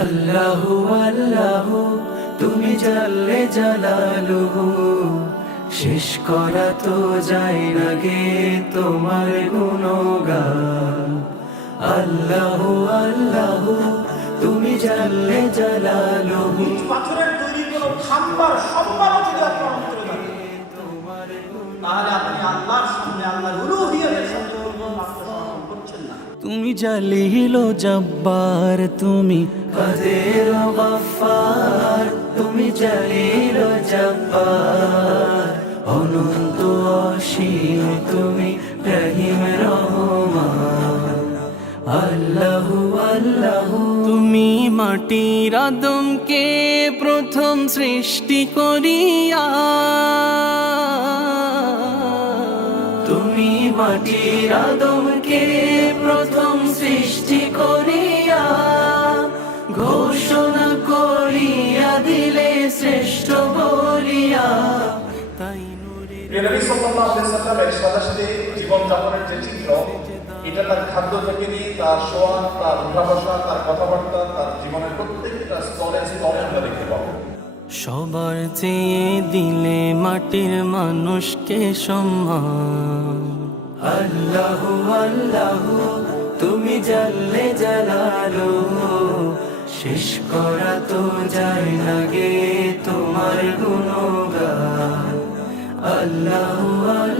আল্লাহু আল্লাহু তুমি জাল্লে জালালুহু, শেষ করা তো যায় না গে তোমার গুণগান। আল্লাহু আল্লাহু তুমি জাল্লে জালালুহু। পাথরের তৈরি কোনো খাম্বার সম্মানও যদি আপনার অন্তরে থাকে, তাহলে আপনি আল্লাহর সামনে আল্লাহর উলুহিয়তের সামনে আত্মসমর্পণ করছেন না। তুমি জালিল ও জব্বার, তুমি কাদের ও গফফার, তুমি জালিল ও জব্বার, অনন্ত অসীম তুমি রহিম রহমান। আল্লাহু আল্লাহু তুমি মাটির আদমকে প্রথম সৃষ্টি করিয়া, তুমি মাটির আদমকে প্রথম সৃষ্টি করিয়া, ঘোষণা করিয়া দিলে শ্রেষ্ঠ বলিয়া। তাই নবী সাল্লাল্লাহু আলাইহি ওয়াসাল্লামের সাদাসিধে জীবনযাপনের যে চিত্র, এটা তার খাদ্য থেকে নিয়ে তার শোয়া, তার উঠা বসা, তার কথাবার্তা, তার জীবনের প্রত্যেকটা স্তরে স্তরে আমরা দেখতে পাবো। সবার চেয়ে দিলে মাটির মানুষকে সম্মান। আল্লাহু আল্লাহু তুমি জাল্লে জালালুহু, শেষ করা তো যায় না গে তোমার গুণগান। আল্লাহু আল্লাহু